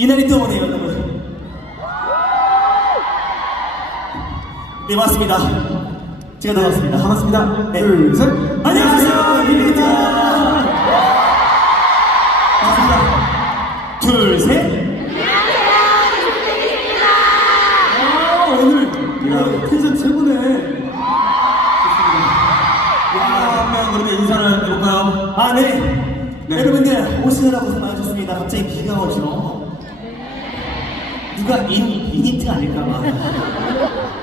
이날이 또 오네요, 여러분. 네, 맞습니다. 제가 더 왔습니다. 반갑습니다. 네. 둘, 셋. 안녕하세요, 빈입니다. 반갑습니다. 둘, 셋. 아, 오늘 야, 텐션 최고네. 한명 그러면 인사를 해볼까요? 아, 네. 네. 여러분들 오시느라 고생 많으셨습니다. 갑자기 비가 오죠. 누가 인, 이니트 아닐까봐.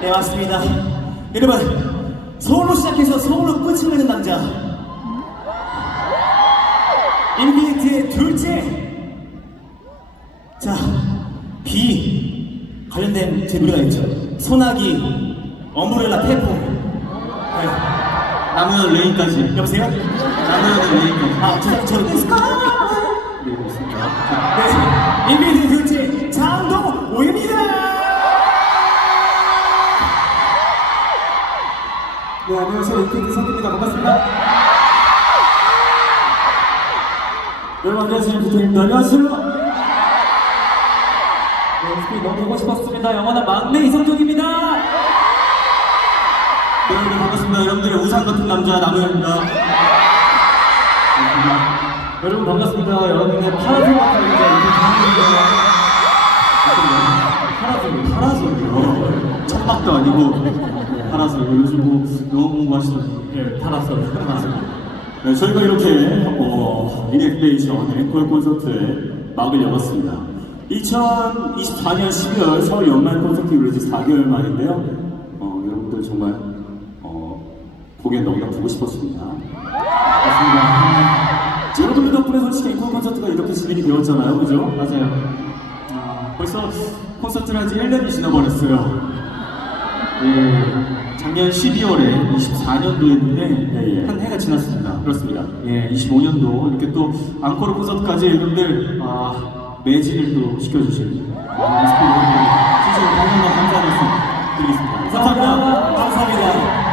네, 맞습니다. 여러분, 서울로 시작해서 서울로 끝을 내는 남자. 인피니트의 둘째. 자, 비 관련된 제 노래가 있죠. 소나기, 엄브렐라, 태풍. 네. 남은 레인까지. 여보세요? 남은 레인까지. 아, 저, 저, 네, 그렇습니다. 네, 교체 장 네, 안녕하세요. 인피니트 선입니다. 반갑습니다. 여러분, 안녕하세요. 인피니트입니다. 안녕하세요. 네, 연습이 너무 보고 싶었습니다. 영원한 막내 이성종입니다. 네, 여러분들 반갑습니다. 여러분들의 우상 같은 남자 남우현입니다. 여러분 반갑습니다. 여러분의 파라솔 같은 남자 이렇게 파라솔, 파라솔이요. 천막도 아니고 파라솔. 요즘 뭐 영어 공부하시더니 네, 파라솔, 파라솔. 네, 저희가 이렇게 어, 리렉레이션 앵콜 콘서트의 막을 열었습니다. 2024년 12월 서울 연말 콘서트 이후로 이제 4개월 만인데요. 어, 여러분들 정말 어, 보기엔 너무나 보고 싶었습니다. 맞습니다. 여러분들 덕분에 솔직히 앵콜 콘서트가 이렇게 진행이 되었잖아요. 그죠? 맞아요. 아, 벌써 콘서트를 한지 1년이 지나버렸어요. 예, 작년 12월에 24년도였는데 예, 예. 한 해가 지났습니다. 그렇습니다. 예, 25년도 이렇게 또 앙코르 콘서트까지 여러분들 아, 매진을 또 시켜주신 아, 스피 여러분들 진심으로 한번 감사 말씀 드리겠습니다. 감사합니다. 감사합니다.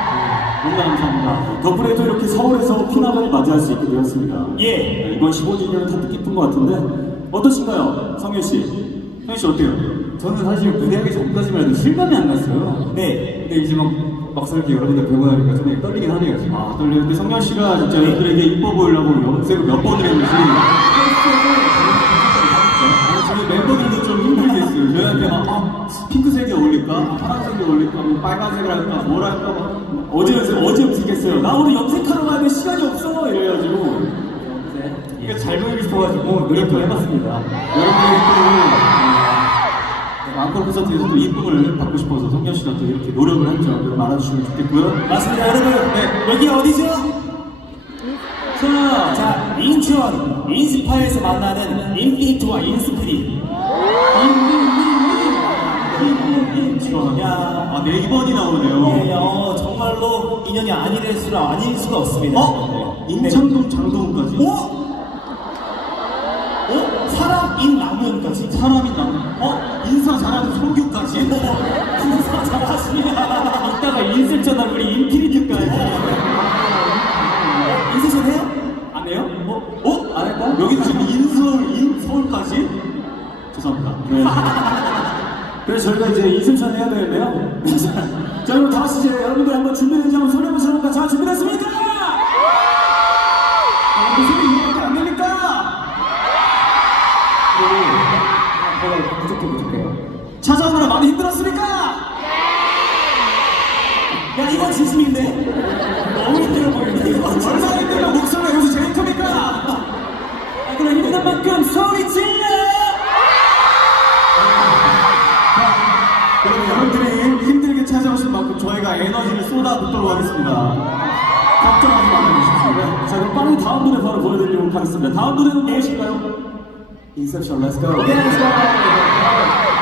너무나 감사합니다. 덕분에 또 이렇게 서울에서 피나를 맞이할 수 있게 되었습니다. 예. 네, 이번 15주년은 다 뜻깊은 것 같은데 어떠신가요, 성현 씨? 성현 씨 어때요? 저는 사실 무대하기 전까지만 해도 실감이 안 났어요. 네. 근데 이제 막 막상 이렇게 여러분들 나니까 좀 떨리긴 하네요. 지금. 아. 근데 성현 씨가 진짜 여러분들에게 이뻐 보이려고 염색을 몇 번을 했는지 아니, 저희 멤버들도 좀 힘들겠어요. 저희한테 막 아, 핑크색이 어울릴까? 아, 파란색이 어울릴까? 뭐 빨간색을 할까? 뭘 할까? 막 어제 염색, 어제 염색했어요. 나 오늘 염색하러 가는데 시간이 없어! 이래가지고 이게 잘 보이고 싶어가지고 노력 좀 해봤습니다. 여러분들 이또 앙콜 콘서트에서 또 이쁨을 받고 싶어서 성현 씨가 또 이렇게 노력을 한점 알아주시면 좋겠고요. 맞습니다, 여러분. 네. 여기가 어디죠? 자, 자, 인천 인스파에서 만나는 인피니트와 인스프리. 야. 아, 네 번이 나오네요. 예, 어, 정말로 인연이 아니랄 수가 아닐 수가 없습니다. 어? 네. 인천동 장동훈까지? 어? 어? 사람 인남현까지. 사람이 나오 어? 잘하는 송규까지? 인사 잘하시냐? 이따가 인셉잖아 우리 인피니트까지. 인사선 해요? 안 해요? 어? 어? 안 할까? 여기 지금 인서울, 인서울까지? 죄송합니다. 네. 그래서 저희가 이제 이승찬 해야 되는데요. 자, 그럼 다 같이 이제 여러분들 한번 준비된지 한번 소리 한번 질러볼까? 자, 준비됐습니까? 아, 무슨 소리 이거밖에 안 됩니까? 어, 부족해 부족해. 찾아오느라 많이 힘들었습니까? 야, 이건 진심인데? 너무 힘들어 이거. 얼마나 힘들면 목소리가 여기서 제일 큽니까? 아, 그럼 힘든 만큼 소리 질러! 그러면 여러분들이 힘들게 찾아오신 만큼 저희가 에너지를 쏟아붓도록 하겠습니다. 걱정하지 말아주십시오. 자, 그럼 빠른 다음 노래 바로 보여드리도록 하겠습니다. 다음 노래는 무엇일까요? 인셉션, 렛츠고. 네, go.